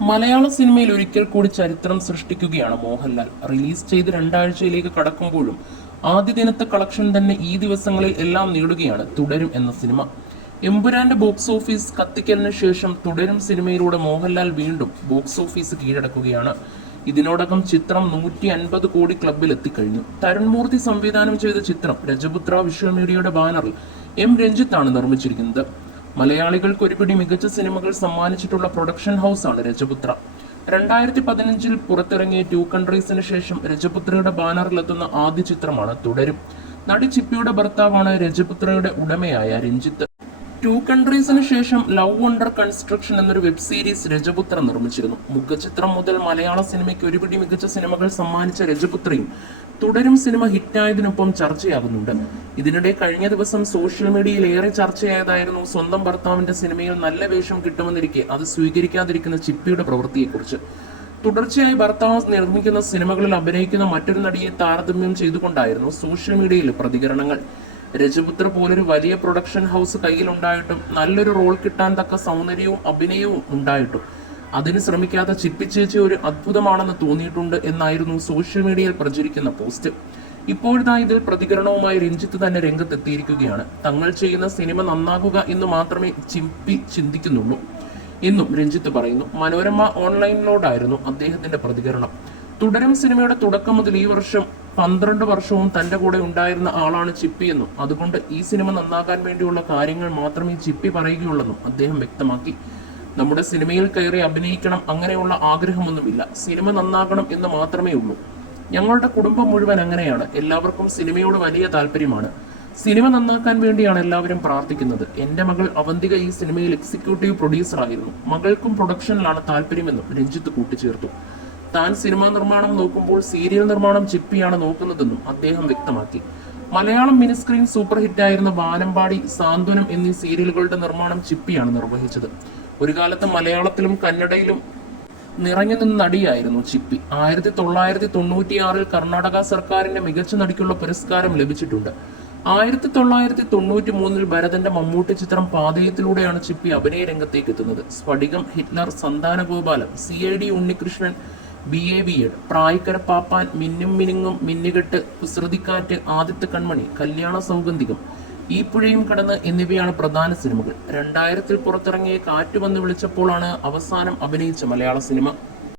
മലയാള സിനിമയിൽ ഒരിക്കൽ കൂടി ചരിത്രം സൃഷ്ടിക്കുകയാണ് മോഹൻലാൽ. റിലീസ് ചെയ്ത് രണ്ടാഴ്ചയിലേക്ക് കടക്കുമ്പോഴും ആദ്യ ദിനത്തെ കളക്ഷൻ തന്നെ ഈ ദിവസങ്ങളിൽ എല്ലാം നേടുകയാണ് തുടരും എന്ന സിനിമ. എമ്പുരാന്റെ ബോക്സ് ഓഫീസ് കത്തിക്കലിന് ശേഷം തുടരും സിനിമയിലൂടെ മോഹൻലാൽ വീണ്ടും ബോക്സ് ഓഫീസ് കീഴടക്കുകയാണ്. ഇതിനോടകം ചിത്രം നൂറ്റി അൻപത് കോടി ക്ലബിൽ എത്തിക്കഴിഞ്ഞു. തരുൺമൂർത്തി സംവിധാനം ചെയ്ത ചിത്രം രജപുത്ര വിശ്വമീഡിയയുടെ ബാനറിൽ എം രഞ്ജിത്താണ് നിർമ്മിച്ചിരിക്കുന്നത്. മലയാളികൾക്ക് ഒരുപിടി മികച്ച സിനിമകൾ സമ്മാനിച്ചിട്ടുള്ള പ്രൊഡക്ഷൻ ഹൗസാണ് രജപുത്ര. രണ്ടായിരത്തി പതിനഞ്ചിൽ പുറത്തിറങ്ങിയ ടു കൺട്രീസിന് ശേഷം രജപുത്രയുടെ ബാനറിലെത്തുന്ന ആദ്യ ചിത്രമാണ് തുടരും. നടി ചിപ്പിയുടെ ഭർത്താവാണ് രജപുത്രയുടെ ഉടമയായ രഞ്ജിത്ത്. ടു കൺട്രീസിന് ശേഷം ലവ് വണ്ടർ കൺസ്ട്രക്ഷൻ എന്നൊരു വെബ് സീരീസ് രജപുത്ര നിർമ്മിച്ചിരുന്നു. മുഖചിത്രം മുതൽ മലയാള സിനിമയ്ക്ക് ഒരുപിടി മികച്ച സിനിമകൾ സമ്മാനിച്ച രജപുത്രയും തുടരും സിനിമ ഹിറ്റായതിനൊപ്പം ചർച്ചയാകുന്നുണ്ട്. ഇതിനിടെ കഴിഞ്ഞ ദിവസം സോഷ്യൽ മീഡിയയിൽ ഏറെ ചർച്ചയായതായിരുന്നു സ്വന്തം ഭർത്താവിന്റെ സിനിമയിൽ നല്ല വേഷം കിട്ടുമെന്നിരിക്കെ അത് സ്വീകരിക്കാതിരിക്കുന്ന ചിപ്പിയുടെ പ്രവൃത്തിയെക്കുറിച്ച്. തുടർച്ചയായി ഭർത്താവ് നിർമ്മിക്കുന്ന സിനിമകളിൽ അഭിനയിക്കുന്ന മറ്റൊരു നടിയെ താരതമ്യം ചെയ്തുകൊണ്ടായിരുന്നു സോഷ്യൽ മീഡിയയിൽ പ്രതികരണങ്ങൾ. രജപുത്ര പോലൊരു വലിയ പ്രൊഡക്ഷൻ ഹൗസ് കയ്യിലുണ്ടായിട്ടും നല്ലൊരു റോൾ കിട്ടാൻ തക്ക സൗന്ദര്യവും അഭിനയവും ഉണ്ടായിട്ടും അതിന് ശ്രമിക്കാത്ത ചിപ്പിച്ചേച്ചി ഒരു അത്ഭുതമാണെന്ന് തോന്നിയിട്ടുണ്ട് എന്നായിരുന്നു സോഷ്യൽ മീഡിയയിൽ പ്രചരിക്കുന്ന പോസ്റ്റ്. ഇപ്പോഴതാ ഇതിൽ പ്രതികരണവുമായി രഞ്ജിത്ത് തന്നെ രംഗത്തെത്തിയിരിക്കുകയാണ്. തങ്ങൾ ചെയ്യുന്ന സിനിമ നന്നാകുക എന്ന് മാത്രമേ ചിപ്പി ചിന്തിക്കുന്നുള്ളൂ. എന്നും രഞ്ജിത്ത് പറയുന്നു മനോരമ ഓൺലൈനിലോടായിരുന്നു അദ്ദേഹത്തിന്റെ പ്രതികരണം. തുടരും സിനിമയുടെ തുടക്കം മുതൽ ഈ വർഷം പന്ത്രണ്ട് വർഷവും തന്റെ കൂടെ ഉണ്ടായിരുന്ന ആളാണ് ചിപ്പി എന്നും. അതുകൊണ്ട് ഈ സിനിമ നന്നാക്കാൻ വേണ്ടിയുള്ള കാര്യങ്ങൾ മാത്രമേ ചിപ്പി പറയുകയുള്ളെന്നും അദ്ദേഹം വ്യക്തമാക്കി. നമ്മുടെ സിനിമയിൽ കയറി അഭിനയിക്കണം അങ്ങനെയുള്ള ആഗ്രഹമൊന്നുമില്ല. സിനിമ നന്നാകണം എന്ന് മാത്രമേ ഉള്ളൂ. ഞങ്ങളുടെ കുടുംബം മുഴുവൻ അങ്ങനെയാണ്. എല്ലാവർക്കും സിനിമയോട് വലിയ താല്പര്യമാണ്. സിനിമ നന്നാക്കാൻ വേണ്ടിയാണ് എല്ലാവരും പ്രാർത്ഥിക്കുന്നത്. എന്റെ മകൾ അവന്തിക ഈ സിനിമയിൽ എക്സിക്യൂട്ടീവ് പ്രൊഡ്യൂസർ ആയിരുന്നു. മകൾക്കും പ്രൊഡക്ഷനിലാണ് താല്പര്യമെന്നും രഞ്ജിത്ത് കൂട്ടിച്ചേർത്തു. താൻ സിനിമാ നിർമ്മാണം നോക്കുമ്പോൾ സീരിയൽ നിർമ്മാണം ചിപ്പിയാണ് നോക്കുന്നതെന്നും അദ്ദേഹം വ്യക്തമാക്കി. മലയാളം മിനിസ്ക്രീൻ സൂപ്പർ ഹിറ്റായിരുന്ന വാനമ്പാടി സാന്ത്വനം എന്നീ സീരിയലുകളുടെ നിർമ്മാണം ചിപ്പിയാണ് നിർവഹിച്ചത്. ഒരു കാലത്ത് മലയാളത്തിലും കന്നഡയിലും നിറഞ്ഞു നിന്ന നടിയായിരുന്നു ചിപ്പി. ആയിരത്തി തൊള്ളായിരത്തി തൊണ്ണൂറ്റിയാറിൽ കർണാടക സർക്കാരിന്റെ മികച്ച നടിക്കുള്ള പുരസ്കാരം ലഭിച്ചിട്ടുണ്ട്. ആയിരത്തി തൊള്ളായിരത്തി തൊണ്ണൂറ്റി മൂന്നിൽ ഭരതന്റെ മമ്മൂട്ടി ചിത്രം പാതയത്തിലൂടെയാണ് ചിപ്പി അഭിനയ രംഗത്തേക്ക് എത്തുന്നത്. Spadikam Hitler Santhanagopalam C I D Unnikrishnan B A B Ed Prayikkara Pappan Minnum മിനുങ്ങും മിന്നുകെട്ട് കുസൃതിക്കാറ്റ് Aditya കൺമണി കല്യാണ സൗഗന്ധികം ഈ പുഴയും കടന്ന് എന്നിവയാണ് പ്രധാന സിനിമകൾ. രണ്ടായിരത്തിൽ പുറത്തിറങ്ങിയ കാറ്റ് വന്ന് വിളിച്ചപ്പോഴാണ് അവസാനം അഭിനയിച്ച മലയാള സിനിമ.